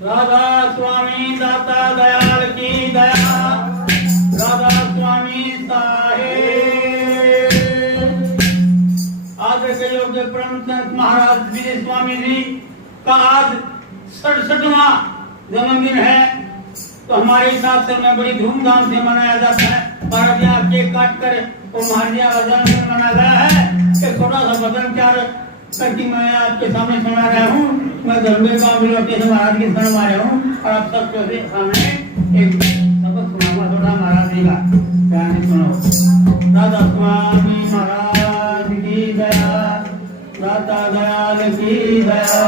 राधा स्वामी दाता दयाल की दया। राधा स्वामी साहेब। आदर के योग्य परम संत महाराज विजय स्वामी जी का आज 67वां जन्मदिन है, तो हमारे हिसाब से में बड़ी धूमधाम से मनाया जाता है। और अभी आप केक काट कर महाराज का जन्मदिन मना रहा है। एक छोटा सा वचन चार करके मैं आपके सामने सुना रहा हूँ। मैं धर्मवीर का विलोकेश महाराज की शरण में आया हूँ और आप सबके सामने एक सबक सुनाऊंगा छोटा महाराज जी का। ध्यान से सुनो। राधा स्वामी महाराज की दया। दाता दयाल की दया।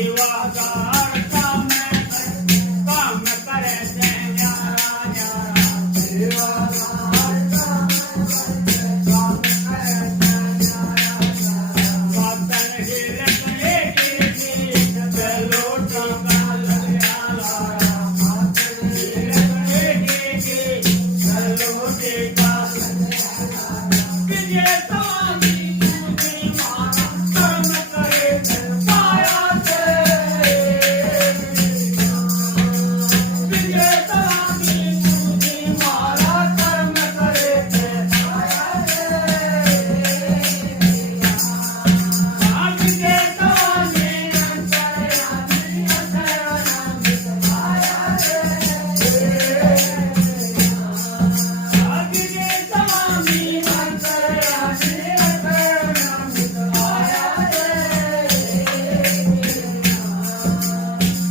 सेवादार काम करे से न्यारा न्यारा सेवादार काम करे से न्यारा वतन हिरकने की चलो टंगा लगा वतन हिरकने की चलो टेका विजय स्वामी तुझे मारा कर्म करे पाया से विजय स्वामी तुझे मारा कर्म करे पाया से विजय स्वामी अंतर्यामी अंतरानंद पाया से विजय स्वामी अंतर्यामी अंतरानंद पाया से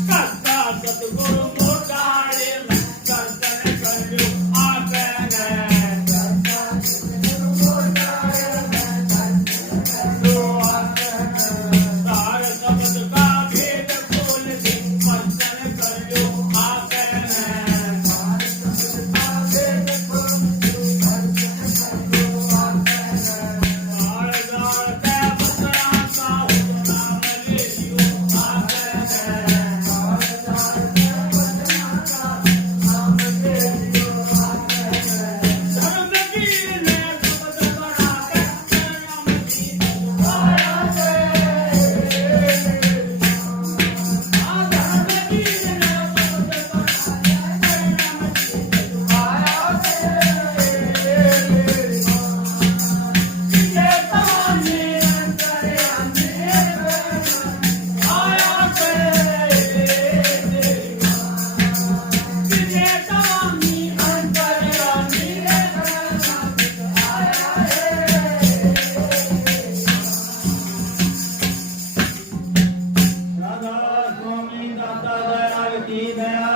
करता सतगुरु मोटारे में दर्शन करो आपने करता सतगुरु मोटारे में दर्शन करो आपने तार शब्द का भेद खोल दे दर्शन करो आपने तार शब्द का भेद खोल दे दर्शन करो आपने तार जाते बसरा का हुक्म ले लियो आपने तार जाते बसरा का नाम ले लियो आपने धर्म वीर ने शब्द बना के नाम जीत पाया से धर्म वीर ने शब्द बना के नाम जीत पाया से विजय स्वामी अंतर्यामी आया से विजय स्वामी अंतर्यामी आया है राधा स्वामी दाता दयाल की दया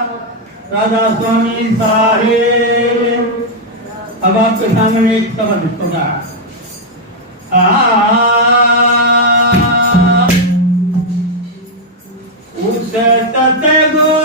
राधा स्वामी साहेब अब आपके सामने एक शब्द होगा उस सतगुरु